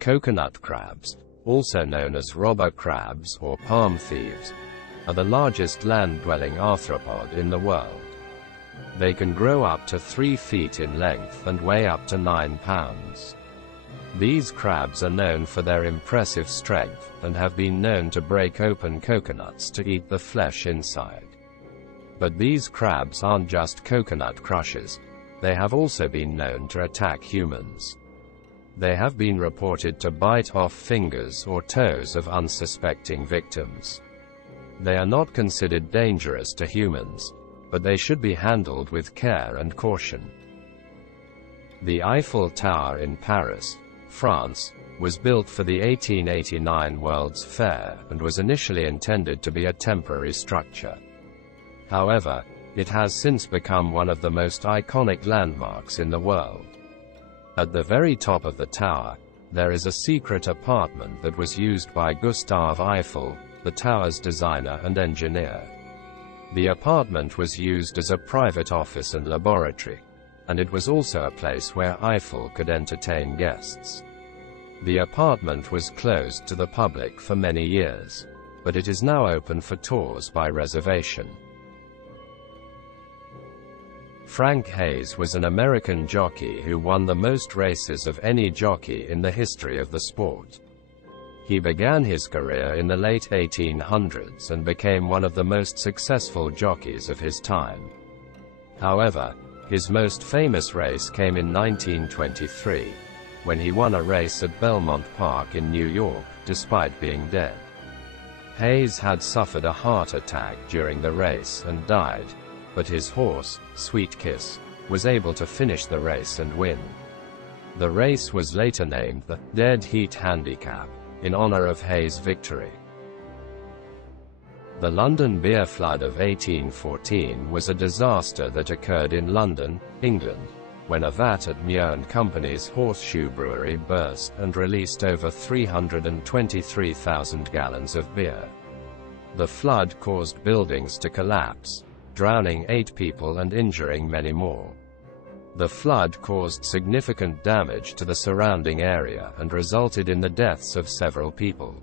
Coconut crabs, also known as robber crabs or palm thieves, are the largest land-dwelling arthropod in the world. They can grow up to 3 feet in length and weigh up to 9 pounds. These crabs are known for their impressive strength, and have been known to break open coconuts to eat the flesh inside. But these crabs aren't just coconut crushers, they have also been known to attack humans. They have been reported to bite off fingers or toes of unsuspecting victims. They are not considered dangerous to humans, but they should be handled with care and caution. The Eiffel Tower in Paris, France, was built for the 1889 World's Fair and was initially intended to be a temporary structure. However, it has since become one of the most iconic landmarks in the world. At the very top of the tower, there is a secret apartment that was used by Gustave Eiffel, the tower's designer and engineer. The apartment was used as a private office and laboratory, and it was also a place where Eiffel could entertain guests. The apartment was closed to the public for many years, but it is now open for tours by reservation. Frank Hayes was an American jockey who won the most races of any jockey in the history of the sport. He began his career in the late 1800s and became one of the most successful jockeys of his time. However, his most famous race came in 1923, when he won a race at Belmont Park in New York, despite being dead. Hayes had suffered a heart attack during the race and died, but his horse, Sweet Kiss, was able to finish the race and win. The race was later named the Dead Heat Handicap, in honor of Hayes' victory. The London beer flood of 1814 was a disaster that occurred in London, England, when a vat at Muir & Company's Horseshoe Brewery burst and released over 323,000 gallons of beer. The flood caused buildings to collapse, drowning 8 people and injuring many more. The flood caused significant damage to the surrounding area and resulted in the deaths of several people.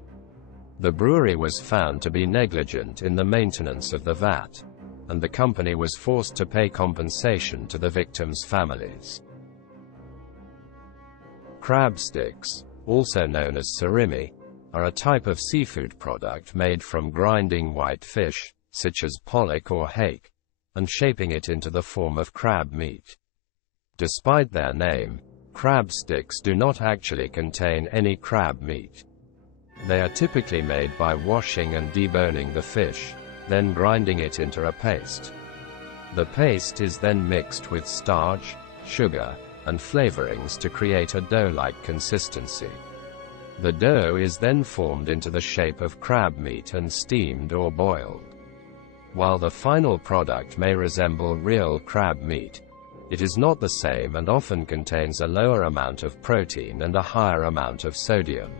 The brewery was found to be negligent in the maintenance of the vat, and the company was forced to pay compensation to the victims' families. Crab sticks, also known as surimi, are a type of seafood product made from grinding white fish, such as pollock or hake, and shaping it into the form of crab meat. Despite their name, crab sticks do not actually contain any crab meat. They are typically made by washing and deboning the fish, then grinding it into a paste. The paste is then mixed with starch, sugar, and flavorings to create a dough-like consistency. The dough is then formed into the shape of crab meat and steamed or boiled. While the final product may resemble real crab meat, it is not the same and often contains a lower amount of protein and a higher amount of sodium.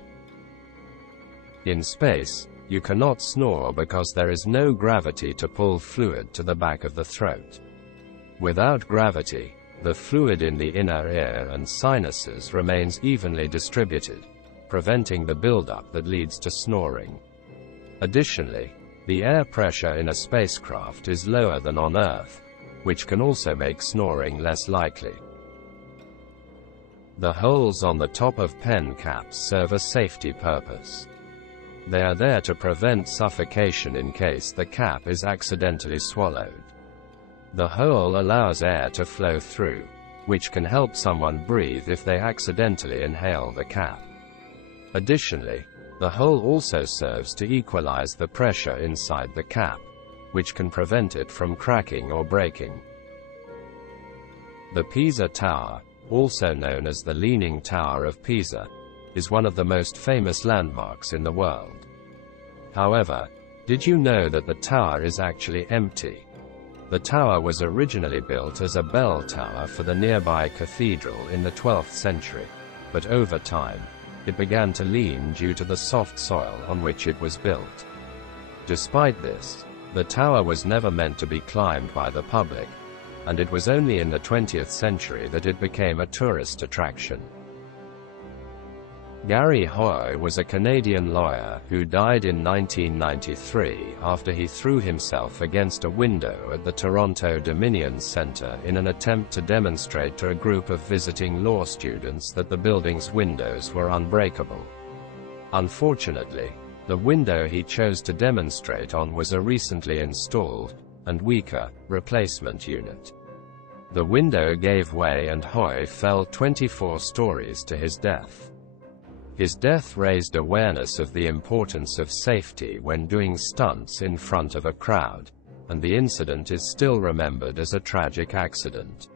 In space, you cannot snore because there is no gravity to pull fluid to the back of the throat. Without gravity, the fluid in the inner ear and sinuses remains evenly distributed, preventing the buildup that leads to snoring. Additionally, the air pressure in a spacecraft is lower than on Earth, which can also make snoring less likely. The holes on the top of pen caps serve a safety purpose. They are there to prevent suffocation in case the cap is accidentally swallowed. The hole allows air to flow through, which can help someone breathe if they accidentally inhale the cap. Additionally, the hole also serves to equalize the pressure inside the cap, which can prevent it from cracking or breaking. The Pisa Tower, also known as the Leaning Tower of Pisa, is one of the most famous landmarks in the world. However, did you know that the tower is actually empty? The tower was originally built as a bell tower for the nearby cathedral in the 12th century, but over time, it began to lean due to the soft soil on which it was built. Despite this, the tower was never meant to be climbed by the public, and it was only in the 20th century that it became a tourist attraction. Gary Hoy was a Canadian lawyer who died in 1993 after he threw himself against a window at the Toronto Dominion Centre in an attempt to demonstrate to a group of visiting law students that the building's windows were unbreakable. Unfortunately, the window he chose to demonstrate on was a recently installed, and weaker, replacement unit. The window gave way and Hoy fell 24 stories to his death. His death raised awareness of the importance of safety when doing stunts in front of a crowd, and the incident is still remembered as a tragic accident.